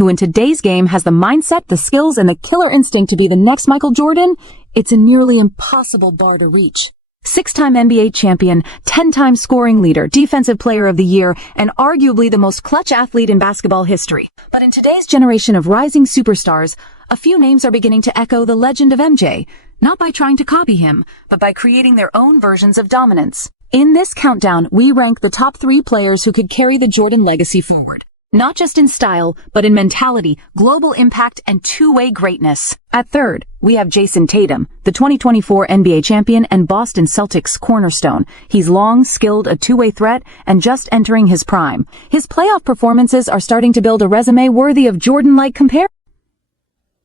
who in today's game has the mindset, the skills, and the killer instinct to be the next Michael Jordan, it's a nearly impossible bar to reach. 6-time NBA champion, 10-time scoring leader, defensive player of the year, and arguably the most clutch athlete in basketball history. But in today's generation of rising superstars, a few names are beginning to echo the legend of MJ, not by trying to copy him, but by creating their own versions of dominance. In this countdown, we rank the top 3 players who could carry the Jordan legacy forward. Not just in style, but in mentality, global impact, and two-way greatness. At third, we have Jason Tatum, the 2024 NBA champion and Boston Celtics cornerstone. He's long, skilled, a two-way threat, and just entering his prime. His playoff performances are starting to build a resume worthy of Jordan-like compare.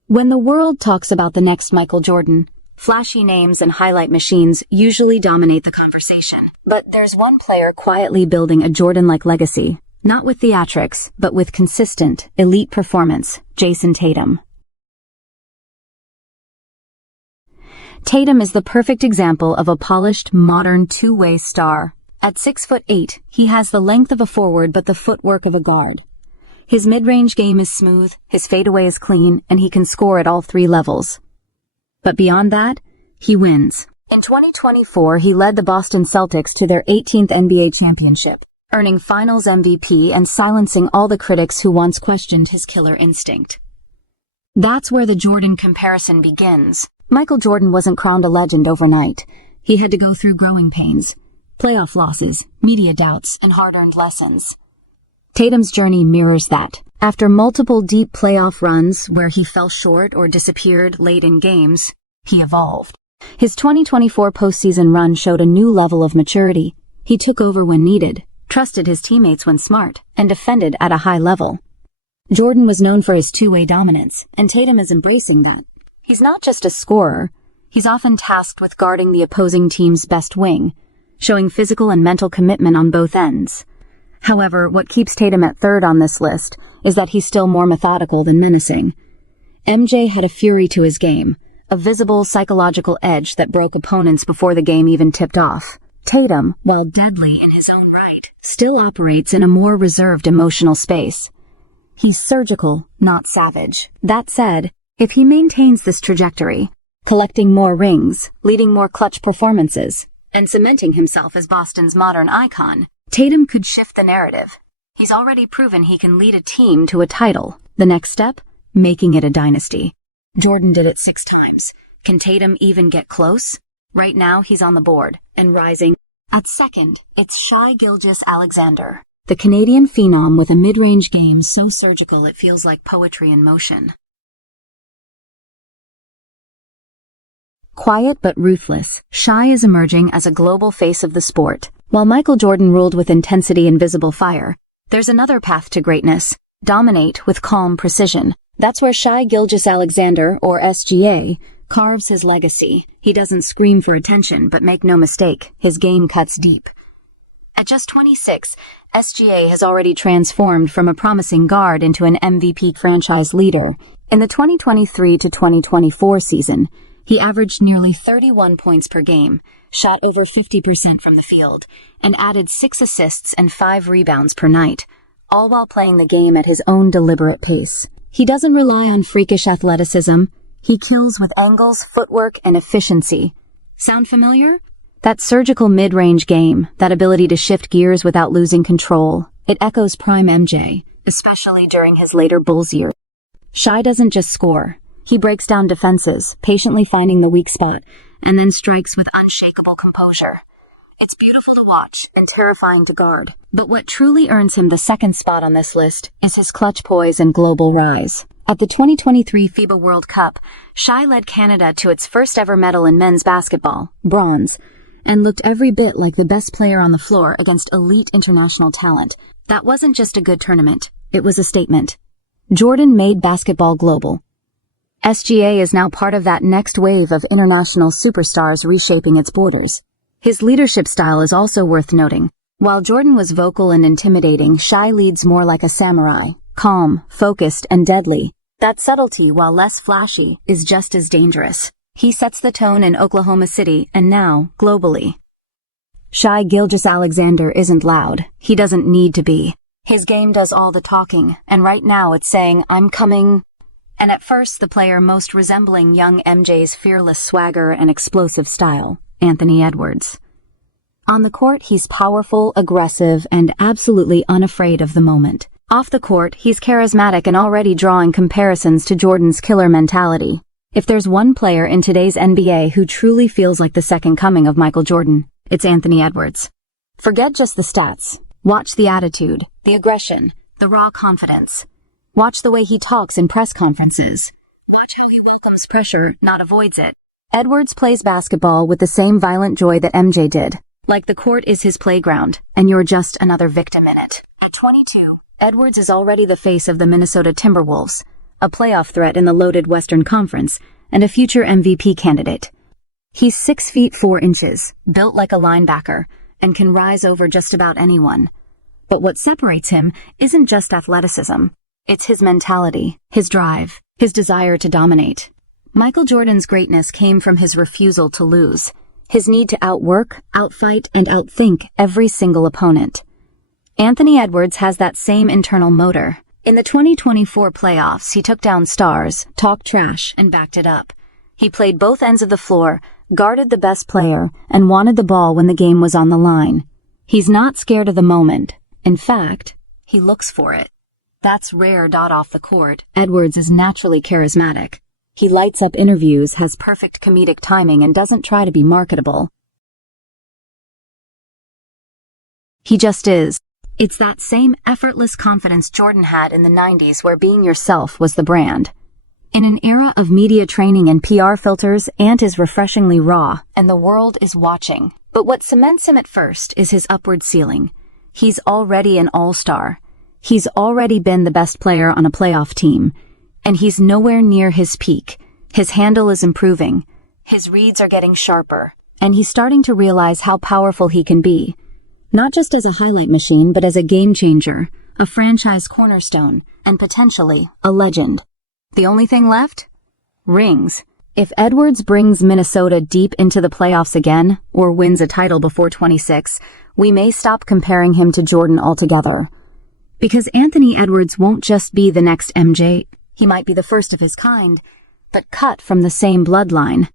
When the world talks about the next Michael Jordan, flashy names and highlight machines usually dominate the conversation. But there's one player quietly building a Jordan-like legacy. Not with theatrics, but with consistent, elite performance, Jason Tatum. Tatum is the perfect example of a polished, modern, two-way star. At 6'8", he has the length of a forward but the footwork of a guard. His mid-range game is smooth, his fadeaway is clean, and he can score at all 3 levels. But beyond that, he wins. In 2024, he led the Boston Celtics to their 18th NBA championship, earning Finals MVP and silencing all the critics who once questioned his killer instinct. That's where the Jordan comparison begins. Michael Jordan wasn't crowned a legend overnight. He had to go through growing pains, playoff losses, media doubts, and hard-earned lessons. Tatum's journey mirrors that. After multiple deep playoff runs where he fell short or disappeared late in games, he evolved. His 2024 postseason run showed a new level of maturity. He took over when needed, trusted his teammates when smart, and defended at a high level. Jordan was known for his two-way dominance, and Tatum is embracing that. He's not just a scorer. He's often tasked with guarding the opposing team's best wing, showing physical and mental commitment on both ends. However, what keeps Tatum at third on this list is that he's still more methodical than menacing. MJ had a fury to his game, a visible psychological edge that broke opponents before the game even tipped off. Tatum, while deadly in his own right, still operates in a more reserved emotional space. He's surgical, not savage. That said, if he maintains this trajectory, collecting more rings, leading more clutch performances, and cementing himself as Boston's modern icon, Tatum could shift the narrative. He's already proven he can lead a team to a title. The next step? Making it a dynasty. Jordan did it 6 times. Can Tatum even get close? Right now, he's on the board, and rising. At second, it's Shai Gilgeous-Alexander, the Canadian phenom with a mid-range game so surgical it feels like poetry in motion. Quiet but ruthless, Shai is emerging as a global face of the sport. While Michael Jordan ruled with intensity and visible fire, there's another path to greatness. Dominate with calm precision. That's where Shai Gilgeous-Alexander, or SGA, carves his legacy. He doesn't scream for attention, but make no mistake, his game cuts deep. At just 26, SGA has already transformed from a promising guard into an MVP franchise leader. In the 2023 to 2024 season, he averaged nearly 31 points per game, shot over 50% from the field, and added 6 assists and 5 rebounds per night, all while playing the game at his own deliberate pace. He doesn't rely on freakish athleticism. He kills with angles, footwork, and efficiency. Sound familiar? That surgical mid-range game, that ability to shift gears without losing control, it echoes prime MJ, especially during his later Bulls years. Shai doesn't just score. He breaks down defenses, patiently finding the weak spot, and then strikes with unshakable composure. It's beautiful to watch and terrifying to guard. But what truly earns him the second spot on this list is his clutch poise and global rise. At the 2023 FIBA World Cup, Shai led Canada to its first ever medal in men's basketball, bronze, and looked every bit like the best player on the floor against elite international talent. That wasn't just a good tournament, it was a statement. Jordan made basketball global. SGA is now part of that next wave of international superstars reshaping its borders. His leadership style is also worth noting. While Jordan was vocal and intimidating, Shai leads more like a samurai, calm, focused, and deadly. That subtlety, while less flashy, is just as dangerous. He sets the tone in Oklahoma City and now, globally. Shai Gilgeous-Alexander isn't loud. He doesn't need to be. His game does all the talking, and right now it's saying, "I'm coming." And at first, the player most resembling young MJ's fearless swagger and explosive style, Anthony Edwards. On the court, he's powerful, aggressive, and absolutely unafraid of the moment. Off the court, he's charismatic and already drawing comparisons to Jordan's killer mentality. If there's one player in today's NBA who truly feels like the second coming of Michael Jordan, it's Anthony Edwards. Forget just the stats. Watch the attitude, the aggression, the raw confidence. Watch the way he talks in press conferences. Watch how he welcomes pressure, not avoids it. Edwards plays basketball with the same violent joy that MJ did. Like the court is his playground, and you're just another victim in it. At 22, Edwards is already the face of the Minnesota Timberwolves, a playoff threat in the loaded Western Conference, and a future MVP candidate. He's 6 feet 4 inches, built like a linebacker, and can rise over just about anyone. But what separates him isn't just athleticism. It's his mentality, his drive, his desire to dominate. Michael Jordan's greatness came from his refusal to lose. His need to outwork, outfight, and outthink every single opponent. Anthony Edwards has that same internal motor. In the 2024 playoffs, he took down stars, talked trash, and backed it up. He played both ends of the floor, guarded the best player, and wanted the ball when the game was on the line. He's not scared of the moment. In fact, he looks for it. That's rare. Off the court, Edwards is naturally charismatic. He lights up interviews, has perfect comedic timing, and doesn't try to be marketable. He just is. It's that same effortless confidence Jordan had in the 90s where being yourself was the brand. In an era of media training and PR filters, Ant is refreshingly raw, and the world is watching. But what cements him at first is his upward ceiling. He's already an all-star. He's already been the best player on a playoff team. And he's nowhere near his peak. His handle is improving. His reads are getting sharper. And he's starting to realize how powerful he can be. Not just as a highlight machine, but as a game changer, a franchise cornerstone, and potentially a legend. The only thing left? Rings. If Edwards brings Minnesota deep into the playoffs again, or wins a title before 26, we may stop comparing him to Jordan altogether. Because Anthony Edwards won't just be the next MJ. He might be the first of his kind, but cut from the same bloodline.